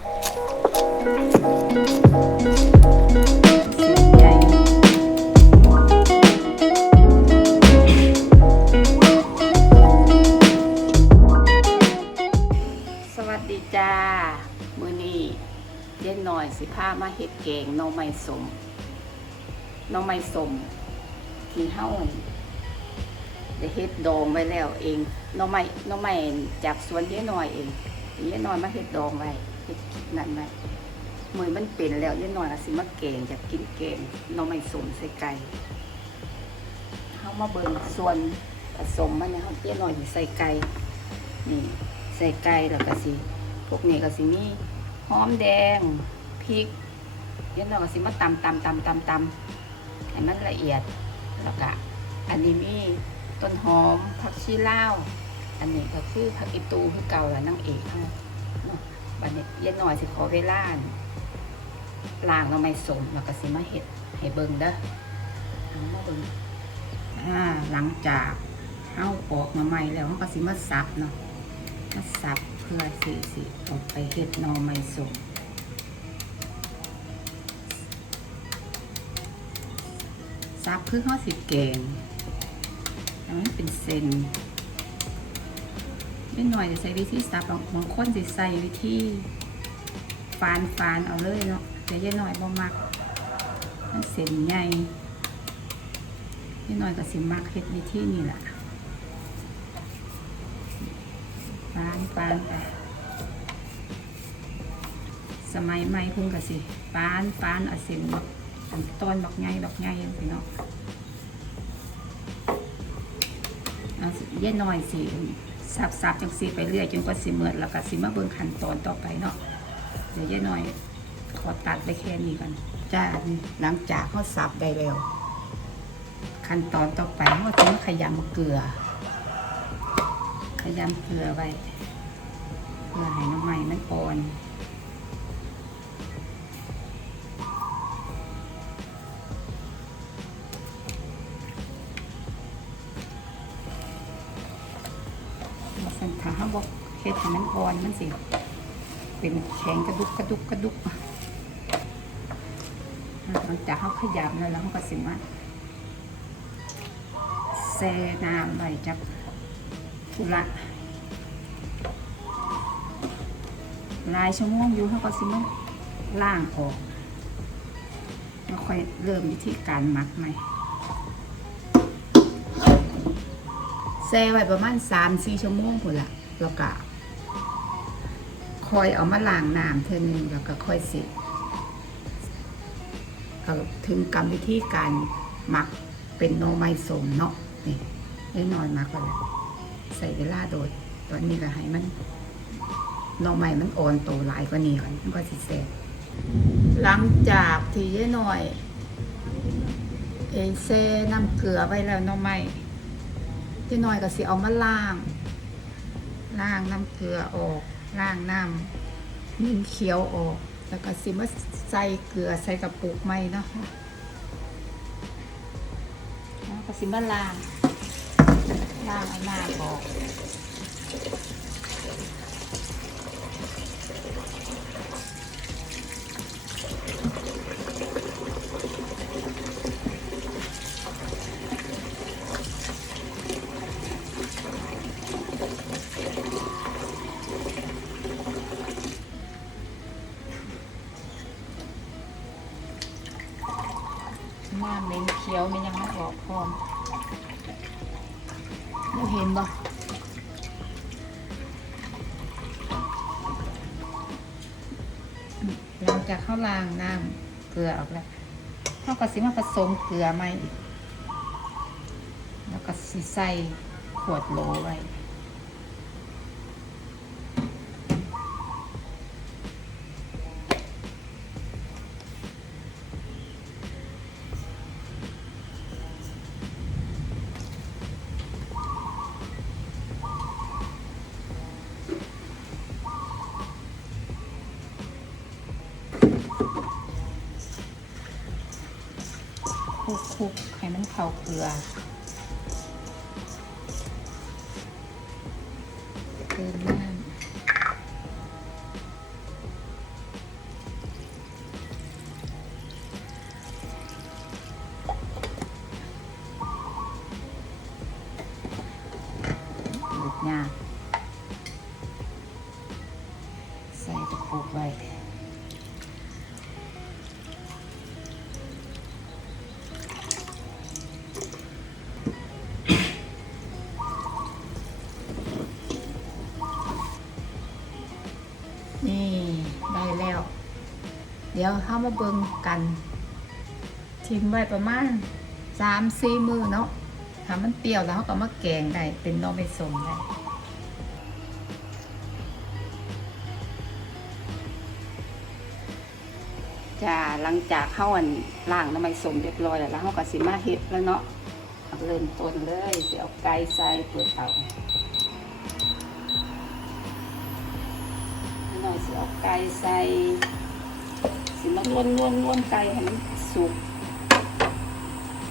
สวัสดีจ้า มือนี้เย็นหน่อยสิพามาเห็ดแกงหน้องไม้สมหน้องไม้สมที่เฮ้าได้เฮ็ดดองไว้แล้วเองหน้องไม้หน้องไม้จากสวนเย็นหน่อยเองเย็นหน่อยมาเฮ็ดดองไว้ เฮ็ดนั่นไว้มือมันเป็นแล้วยันหน่อยละสิมาเกงอยากกินเกงน้องไม่สมใส่ไก่เขามาเบิ่งส่วนผสมมันนี่ยเขาเตี้ยหน่อยใส่ไก่นี่ใส่ไก่แล้วก็สิพวกนี้ก็สิมีหอมแดงพริกยันหน่อยก็สิมาตำตำตำตำตำให้มันละเอียดแล้วก็อันนี้มีต้นหอมผักชีลาวอันนี้ก็คือผักอีตูคือเก่าแล้วนั่งเอกเขาเนาะบันี้เย็นหน่อยสิขอเวลาล้างแล้วไม่สมแล้วก็สิมาเห็ดให้เบิ่งเด้อเอามาเบิ่งอ่าหลังจากเอาออกมาใหม่แล้วเราก็สิมาสับเนาะมาสับเพื่อสิสิออกไปเห็ดหนอไม่สมสับคือข้อสิบแกงแต่มันเป็นเส้น นิดหน่อยจะใส่วิธีสับบางบางคนจะใส่วิธีฟานฟานเอาเลยเนาะเดี๋ยวย่าหน่อยบ่มักมันเส้นใหญ่ย่าหน่อยก็สิมักเฮ็ดวิธีนี่แหละฟานฟานไปสมัยใหม่เพิ่งก็สิฟานฟานเอาเส้นบักต้นบักใหญ่บักใหญ่จังซี่เนาะเอาสิย่าหน่อยสิ สับสับจังสีไปเรื่อยจนกว่าสิเมือดแล้วก็สิมาเบิ่งขั้นตอนต่อไปเนาะเดี๋ยวยายหน่อยขอตัดไปแค่นี้ก่อนจ้านี่หลังจากเขาสับได้แล้วขั้นตอนต่อไปเขาจะมาขยำเกลือ ขยำเกลือไว้เพื่อให้น้ำมันมันอ่อน เฮ็ดให้มันอ่อนมันสิ เป็นแข็งกระดุกกระดุกกระดุกอะหลังจากเขาขยำแล้วแล้วเขาก็สิมาแช่น้ำไว้จับกุละลายชั่วโมงอยู่เขาก็สิมาล่างออกแล้วค่อยเริ่มวิธีการหมักใหม่แช่ไว้ประมาณ3-4ชั่วโมงพุ่นละแล้วก็ ค่อยเอามาล้างน้ำเท่านึงแล้วก็ค่อยเสร็จก็ถึงกรรมวิธีการหมักเป็นโนไม้สมเนาะนี่ได้นอนมาก่อนแล้วใส่เวลาโดยตอนนี้ก็ให้มันโนอไมมันอ่อนโตหลายกว่านี้ก่อนมันก็สิแซ่บหลังจากที่ยายหน่อย เอเซ่น้ำเกลือไว้แล้วโนอไม้ยายหน่อยก็สิเอามาล้างล้างน้ำเกลือออก ล้างน้ำนิ่งเคี้ยวออก แล้วก็สิมาใส่เกลือใส่กระปุกไม่เนาะแล้วก็สิมาล้างล้างเอาหน้าออก หน้าเม็นเขียวมันยังไม่ออกพร้อมเราเห็นบ่หลังจากเขาวลางน้ำเกลือออกแล้วเขาวก็สิมาผสมเกลือใหมแล้วก็สิใส่ขวดโหลไว้ khâu cửa. Tên nam nha. ดี๋ยวเข้ามาเบิ่งกันทิ้งไว้ประมาณสามสี่มือเนาะถ้ามันเปรี้ยวแล้วเขาก็มาแกงได้เป็นนอไม่สมได้จ้าหลังจากเข้าอันล่างน้ำมันสมเรียบร้อยแล้วเขาก็สิมาเฮ็ดแล้วเนาะเริ่มต้นเลยเดี๋ยวไก่ใส่เปิดเตาหน่อยเสิเอาไก่ใส่ สิมาล้วนล้วนล้วนไก่ให้มันสุก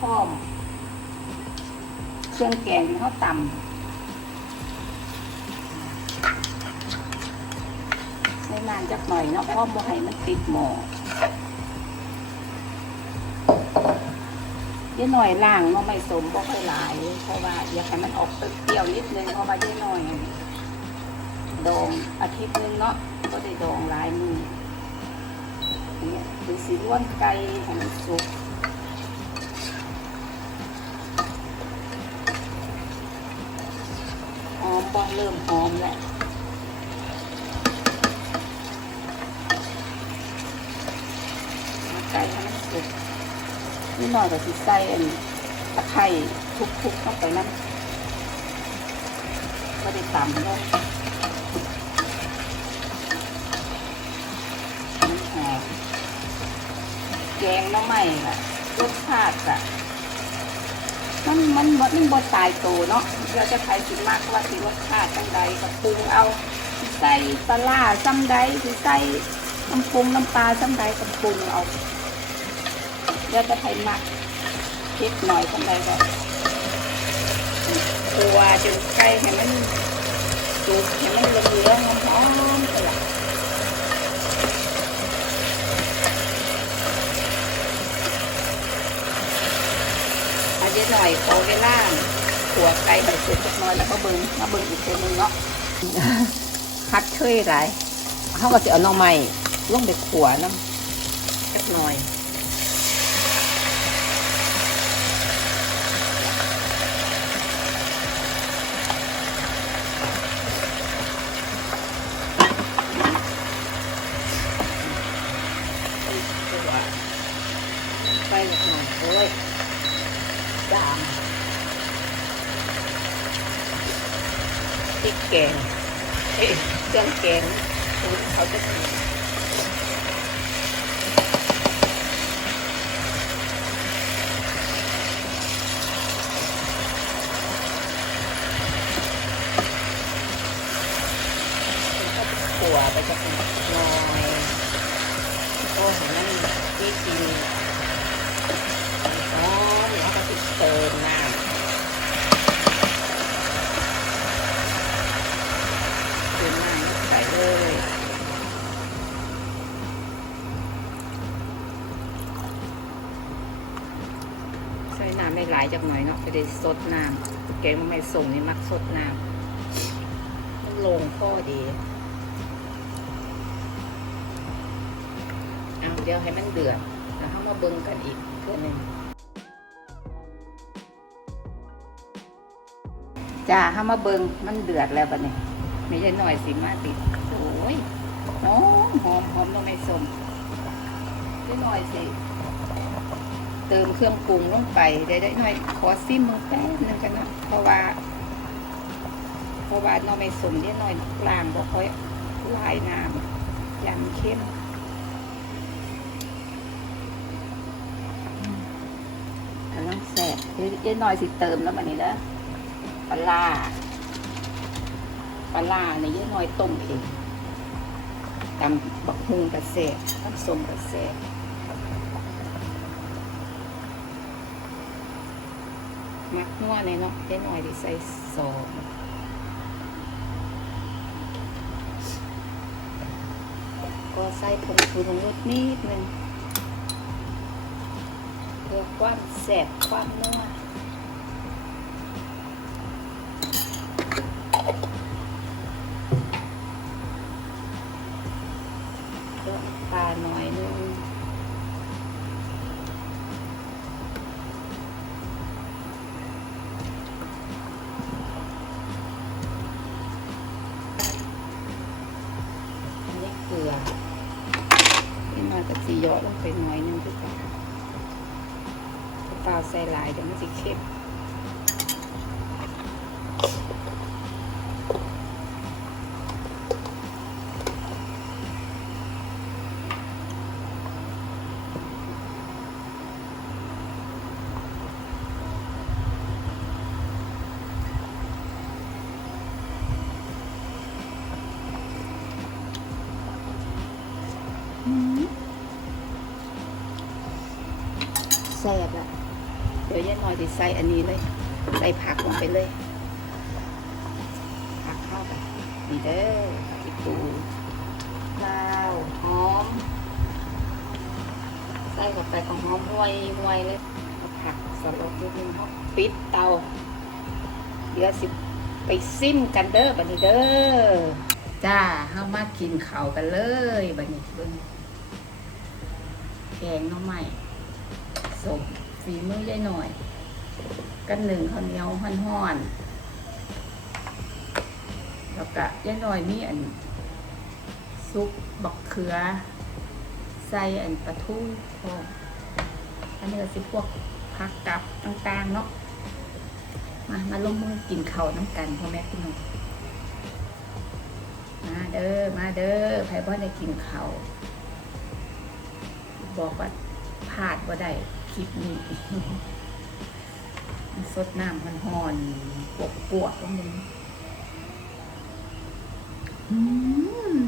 พร้อม เครื่องแกงที่เขาตำใส่นานจักหน่อยเนาะพราะบ่ให้มันติดหม้อเยอะหน่อยล่างเนาะไม่สมก็ค่อยหลาย เพราะว่าอยากให้มันออกเปรี้ยวนิดนึงเพราะว่าเยอะหน่อยดองอาทิตย์นึงเนาะก็ได้ดองหลายมือ นี่ยคือสีล้วนไก่ให้มันสุกหอมบอเริ่มหอมแล้วไก่ให้มันสุกนี่หน่อยก็สิใส่อันตะไคร้ทุกๆเข้าไปนั่นก็ได้ตำเลยมันหอม แกงน้ำใหม่ละรสชาติอะมันมันมันมันบดตายโตเนาะเราจะใครสิมากว่าสิรสชาติจังใดกับปรุงเอาใส่ปลาซ้ำใดสิใส่น้ำปรุงน้ำปลาซ้ำใดกับปรุงเอาเดี๋ยวจะไทยมักเพริกหน่อยทำไรก็ตัวจนไก่ให้มันสุกให้มันเหลืองๆหอมๆไปละอาจจะห น่อยขอเวลาขัวไก่ให้สุกสักน้อยแล้วก็เบิ้งมาเบิ้งอีกทีนึงเนาะคัดเชยหลายเขาก็จะเอาน่อไม้ลงไปขัวน้ำสักหน่อยตัวไปหน่อยโอ้ย จามพริกแกงเอ้ยเครื่องแกงเขาจะกินขัวไปจะหน่อยโอ้โหนั่นที่กิน จากหน่อยเนาะจะได้สดน้ำแกงไม่ส่งนี่มักสดน้ำลงข้อดีเอาเดี๋ยวให้มันเดือดแล้วเข้ามาเบิ่งกันอีกเพื่อหนึ่งจ้าเข้ามาเบิ่งมันเดือดแล้วปะเนี่ยไม่ใช่หน่อยสิมาติดโอ้ยหอมหอมหอมลงในสมได้หน่อยสิ เติมเครื่องปรุงลงไปได้ได้หน่อยขอซิมมึงแป๊บนึงกันนะเพราะว่า เพราะว่าน้องไม่สมได้หน่อยล้างบ่ค่อยลายน้ำยำเข้มกำลังแสบเย็นหน่อยสิเติมแล้วมันนี่นะปลาปลาเนี่ยเย็นหน่อยต้มเองตำบักฮุงกระแสบตำส้มกระแสบ มักนัวเลยเนาะเย็นหน่อยดิใส่ซอสก็ใส่ผงชูรสนิดนึงเพื่อความแสบความนัว ก็ปลาหน่อยนึงอันนี้เกลือนี่ ยก็สียอะลงไปหน่อยนึงคือกันเปล่าใส่หลายเดี๋ยวมันจะเข็ม ซ่บละเดี๋ยวยายน้อยจะใส่อันนี้เลย ใส่ผักลงไปเลย ผักเข้าไปนี่เด้อผักอีตูลาวหอม ใส่เข้าไปก็หอมห่วยห่วยเลยผักสลัดนิดนึงครับปิดเตา เดี๋ยวสิไปซิมกันเด้อบัดนี้เด้อจ้าเฮามากินข้าวกันเลยบัดนี้เบิ่งแกงน้องใหม่ สมฝีมือยายหน่อย กันหนึ่งข้าวเหนียวห่อนๆแล้วก็ยายหน่อยมีอันซุปบักเขือใส่อันปลาทูพร้อมอันนี้ก็สิพวกผักกับต่างๆเนาะมา มาลงมือกินข้าวน้ำกันพ่อแม่พี่น้องมาเด้อมาเด้อใครบ่ได้กินข้าวบอกว่าพลาดว่าได้ คลิปนี้สดน้ำมันหอนปวกปวกตรงนี้อืม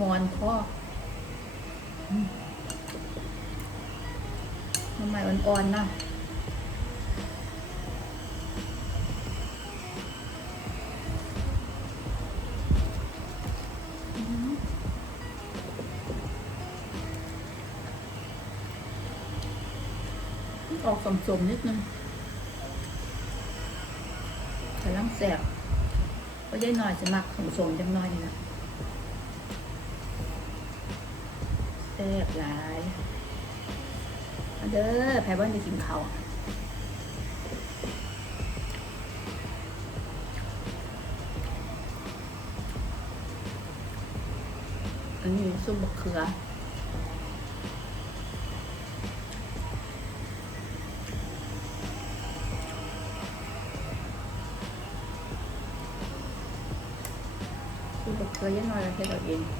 มอนพ่อทำไมอ่อนๆเนาะ ออกสมๆนิดนึงแต่ล้ำแสบก็ย่ายหน่อยจะมักสมๆจังน้อยนี่นะแซ่บหลายมาเด้อแพ้บ้านจะกินเขาอันนี้ซุปบะเขือ ซุปบะเขือย่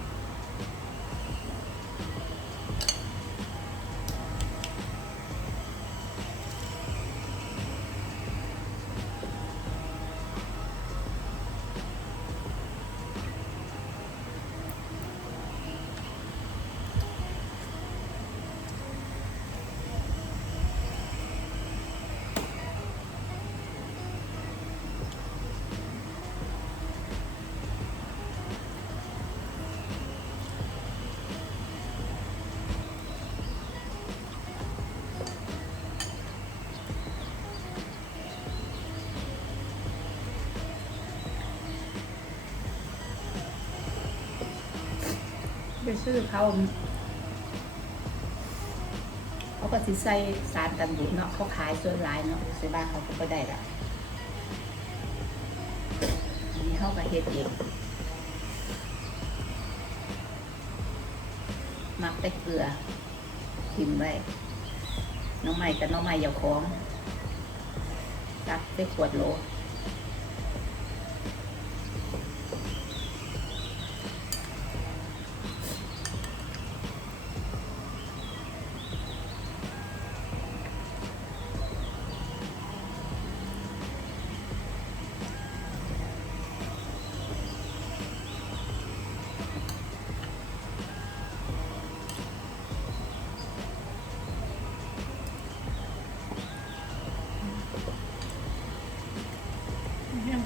ไปซื้อเขาเขาก็สิใส่สารกันบูดเนาะเขาขายส่วนหลายเนาะซื้อบ้านเขาก็ได้ละนนี้เขาก็เฮ็ดเองมักแต่เกลือทิมไว้น้องใหม่กับน้องใหม่อย่าคล้องตักใส่ขวดโหล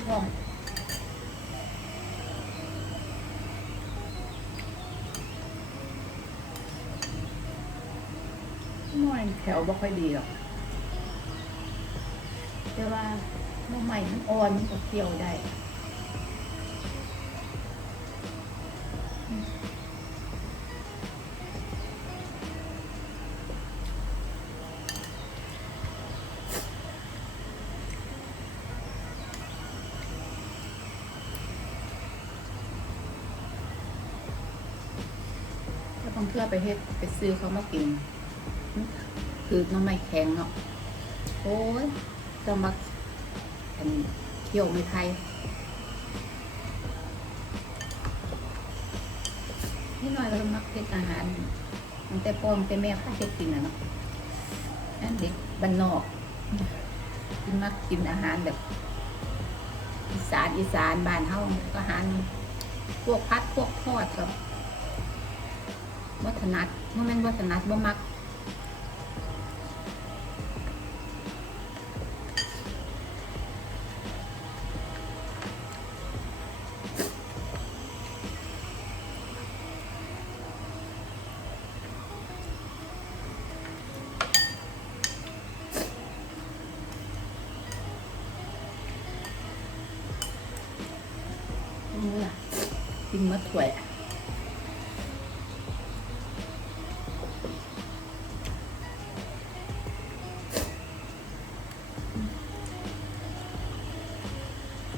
พร้อมหน่อยแถวบ่ค่อยดีหรอกแต่ว่าเมื่อใหม่มันอ่อนมันก็เกี่ยวได้ เทื่อไปเฮ็ดไปซื้อเขามากิน คือน้ำไม่แข็งเนาะ โอ้ยต้องมาอันเที่ยวไม่ไทยนี่หน่อยเรามักเฮ็ดอาหารตั้งแต่พ่อตั้งแต่แม่พาเฮ็ดกินนะเนาะนั่นเด็กบ้านนอกกินมักกินอาหารแบบอีสานอีสานบ้านเฮาอาหารพวกพัดพวกทอดกับ วัฒนัดมันเป็นวัฒนัดบ่มัก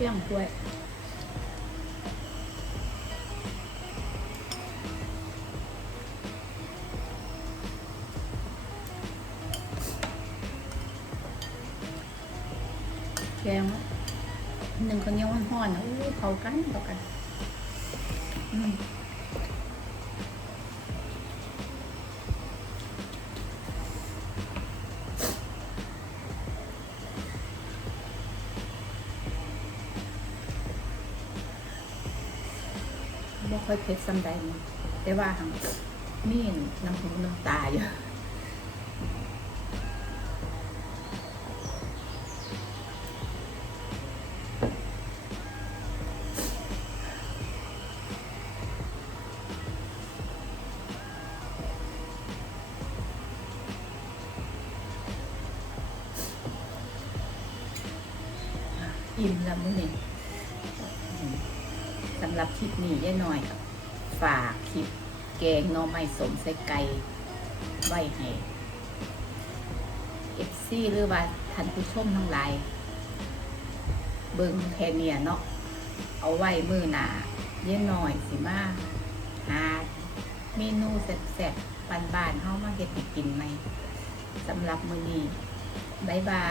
รี้ยงถ้วยแกงหนึ่งคนเหนียห้อนๆนะอู้เขากันเขากัน บ่ค่อยเผ็ดซ้ำใดแต่ว่าหังมีน้ำหูน้ำตาอยู่ สำหรับคลิปนี้ย่าน้อย ฝากคลิปแกงนอไม้สมใส่ไก่ไว้ให้เอฟซีหรือว่าท่านผู้ชมทั้งหลายเบิ่งแค่เนี้ยเนาะเอาไว้มือหนาเย่าน้อยสิมาหาเมนูแซ่บๆบ้านๆเฮามาเฮ็ดกินไหมสำหรับมื้อนี้บายบา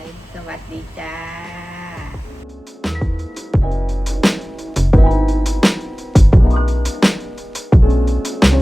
ย สวัสดีจ้า